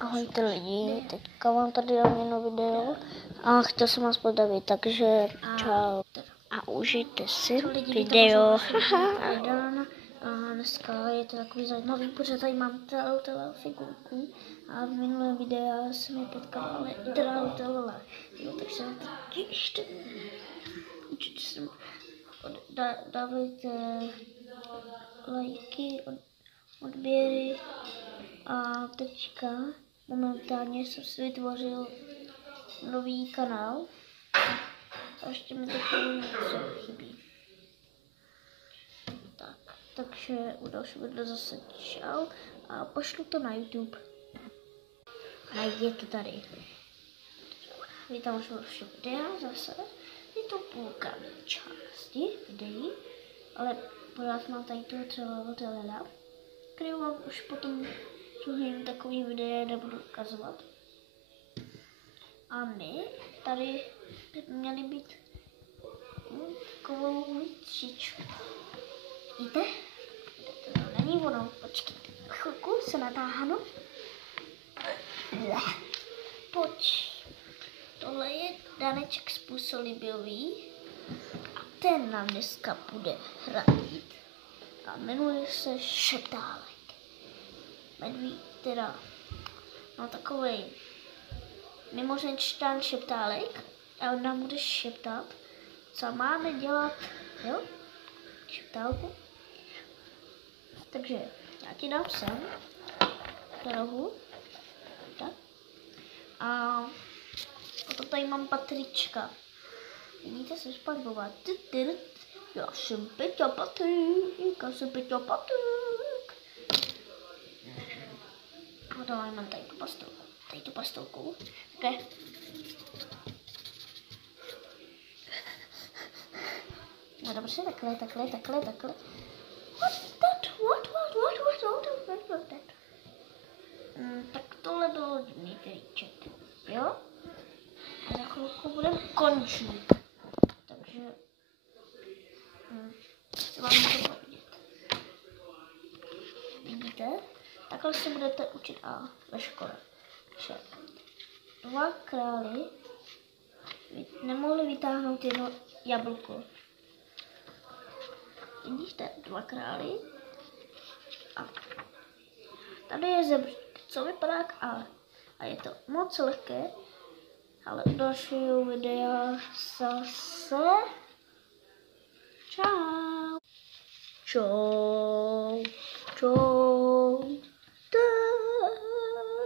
Ahojte lidi, teďka vám tady dám jedno video a chtěl jsem vás pozdravit, takže čau a užijte si video. A dneska je to takový zajímavý, protože tady mám Taroutela figurku a v minulém videu jsem je potkala, ale Taroutela. Tak se na to těšte. Určitě jsem dávejte lajky, odběry a teďka momentálně jsem si vytvořil nový kanál a ještě mi takový něco chybí. Takže u dalšího videa zase čau a pošlu to na YouTube. A je to tady. Vítám už vaše videa zase. Je to půlka části videí, ale pořád mám tady toho Taroutela, který vám už potom druhým takový videa nebudu ukazovat. A my tady měli být takovou líčičku. Vidíte? To není ono, počkejte, chvilku se natáhnu. Pojď. Tohle je Daneček způsobilý a ten nám dneska bude hrát a jmenuje se Šeptálek. Medvíd teda, no takovej mimořečný šeptálek a on nám bude šeptat, co máme dělat, jo? Šeptálku. Takže já ti dám sem do rohu. Tak. A potom tady mám Patrička. Vidíte, jsem SpongeBoba. Já jsem Peťa Patrik, já jsem Peťa Patrik. A potom mám tady tu pastolku. Okay. No dobře, takhle. What that? Tak tohle bylo divný triček, jo? A za chvilku budeme končit. Takže se vám můžu povědět. Vidíte? Takhle se budete učit A ve škole. Že 2 králi nemohli vytáhnout jedno jablko. Vidíte? 2 králi. A tady je zebřík, co vypadá jak A. A je to moc lehké, ale u dalšího videa zase čau.